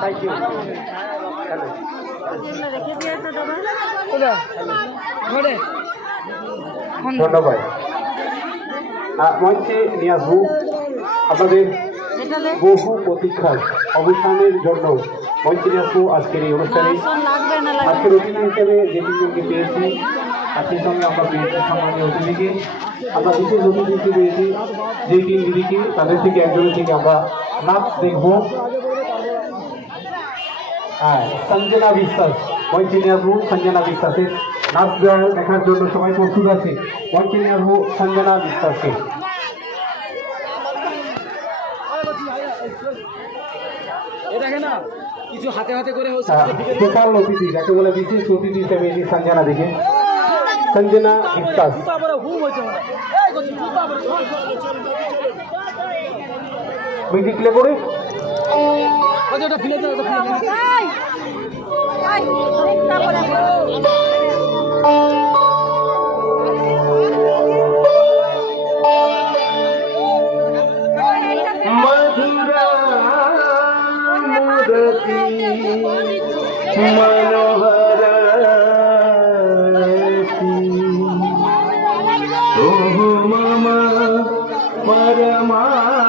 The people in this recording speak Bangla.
Thank you. ধন্যবাদ। মঞ্চে নিয়ে আসবো আপনাদের বহু প্রতীক্ষার অবসানের জন্য মঞ্চে নিয়ে আসবো আজকের এই অনুষ্ঠানে। আজকের অতিথি হিসেবে যে তিনজনকে পেয়েছি, আজকের সঙ্গে আমরা পেয়েছি সম্মানীয় অতিথিকে, আমরা বিশেষ অতিথিকে পেয়েছি যে তিন দিদিকে, তাদের থেকে একজনের থেকে আমরা নাচ দেখবো। হ্যাঁ, সঞ্জনা বিশ্বাস মঞ্চে নিয়ে আসবো। সঞ্জনা বিশ্বাসের নাচ দেখার জন্য সবাই প্রস্তুত আছে। মঞ্চে নিয়ে আসবো সঞ্জনা বিশ্বাসকে। কিছু হাতে হাতে করে স্পেশাল অতিথি যাকে বলে বিশেষ অতিথি হিসেবে এটি সঞ্জনা দিকে। সঞ্জনা বিশ্বাস মিউজিক প্লে করে मनोहर ओह मम परमारता